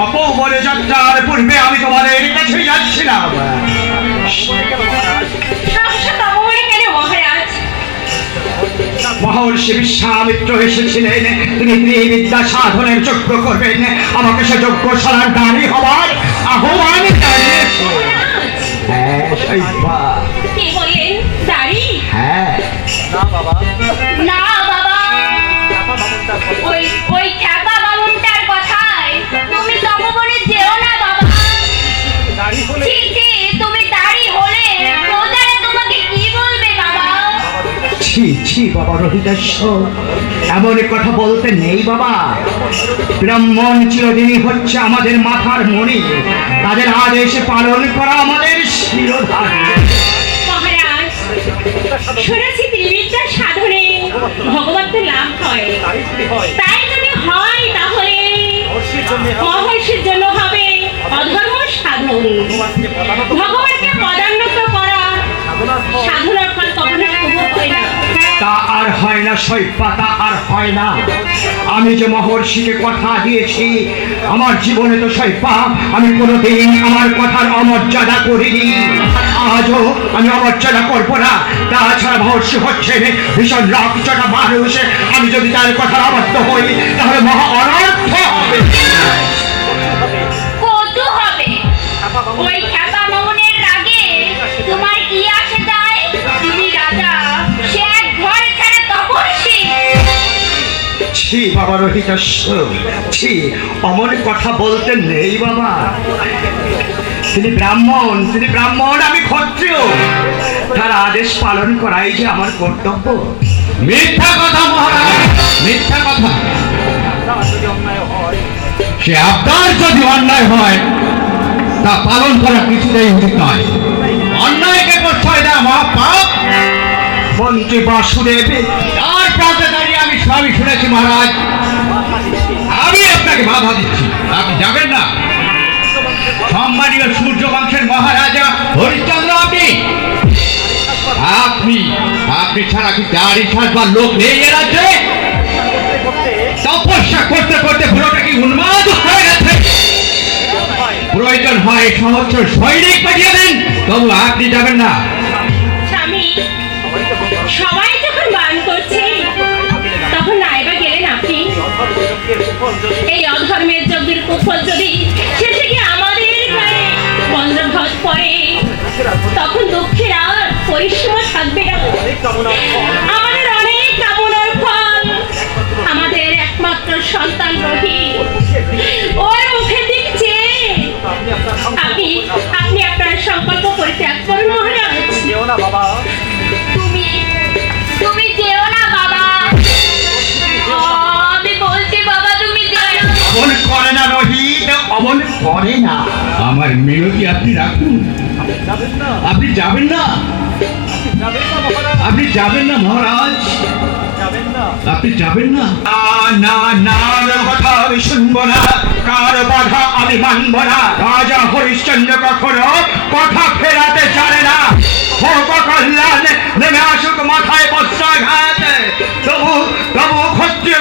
তপোবনে যাত্রার পূর্বে আমি তোমাদের কাছে যাচ্ছিলাম। মহর্ষি বিশ্বামিত্র এসেছিলেন, তিনি ত্রিবিদ্যা সাধনের যজ্ঞ করবেন, আমাকে সে যজ্ঞশালার দাঁড়ি হবার আহ্বান জানিয়েছে। হ্যাঁ শৈবা। কি বললেন দাড়ি? হ্যাঁ। না বাবা, না বাবা, ওই খ্যাপা বামুনটার কথায় তুমি তপবনে যেও না বাবা। ছি ছি, তুমি দাড়ি হলে প্রজারা তোমাকে কি বলবে বাবা? ছি ছি বাবা রহিতেশ্বর, এমন কথা বলতে নেই বাবা। ব্রাহ্মণ চিরদিনই হচ্ছে আমাদের মাথার মণি, তাদের আদেশ পালন করা আমাদের শিরোধার্য। মহারাজ, শুনেছি ত্রিবিদ্যা সাধনে ভগবত লাভ হয়, তাই যদি হয় তাহলে মহর্ষির জন্য হবে অধর্ম সাধন। ভগবানকে পদান্বিত করা সাধনার ফল কখনো শুভ হয় না। তা আর হয় না শৈবা, তা আর হয় না। আমি যে মহর্ষিকে কথা দিয়েছি, আমার জীবনে তো শৈবা আমি কোনোদিন আমার কথার অমর্যাদা করিনি, আজও আমি অমর্যাদা করবো না। তাছাড়া মহর্ষি হচ্ছেন ভীষণ রক্তচটা মানুষ, আমি যদি তার কথার অবাধ্য হই তাহলে মহা অনর্থ হবে। কত হবে? ওই খ্যাপা মামুনের রাগে তোমার কি আসে যায়? তুমি রাজা, সে এক ঘর ছাড়া তপস্বী। ছি বাবা রহিতেশ্বর, ছি, অমন কথা বলতে নেই বাবা। তিনি ব্রাহ্মণ, আমি ক্ষত্রিয়, তার আদেশ পালন করাই যে আমার কর্তব্য। মিথ্যা কথা মহারাজ, মিথ্যা কথা। সে আপনার যদি অন্যায় হয় তা পালন করা কিছুতেই উচিত নয়। অন্যায়কে প্রশ্রয় দেওয়া মহাপাপ। মন্ত্রী বাসুদেব, তার প্রান্তে দাঁড়িয়ে আমি সবই শুনেছি মহারাজ। আমি আপনাকে বাধা দিচ্ছি, আপনি যাবেন না। সম্মানীয় সূর্য বংশের মহারাজা হরিশ্চন্দ্র, আপনি ছাড়া কি দাড়ি ছাড়বার লোক নেই এ রাজ্যে? তপস্যা করতে করতে পুরোটা কি উন্মাদ হয়ে গেছে? প্রয়োজন হয় সহস্র সৈনিক পাঠিয়ে দিন, তবু আপনি যাবেন না। স্বামী, সবাই যখন বান করছে তখন নাইবা গেলেন আপনি? এই অধর্মের যজ্ঞের কুফল যদি শেষে গিয়ে আমাদের গায়ে বজ্রঘাত পড়ে, তখন দুঃখের আর পরিসীমা থাকবে না। আমাদের অনেক কামনার ফল, আমাদের একমাত্র সন্তান রহি, ওর মুখের দিক চেয়ে আপনি আপনার সংকল্প পরিত্যাগ করুন মহারাজ। তুমি যেও না বাবা, আমি বলছি বাবা তুমি যেও না। অমন করে না রহিত, অমন করে না। আমার মিনতি আপনি রাখুন। আপনি যাবেন না, আপনি যাবেন না মহারাজ, আপনি যাবেন না। না না, কথা আমি শুনবো না, কার বাধা আমি মানব না। রাজা হরিশ্চন্দ্র কখনো কথা ফেরাতে জানে না। হোক কল্যাণ, নেমে আসুক মাথায় বস্ত্রাঘাত, তবু ক্ষত্রিয়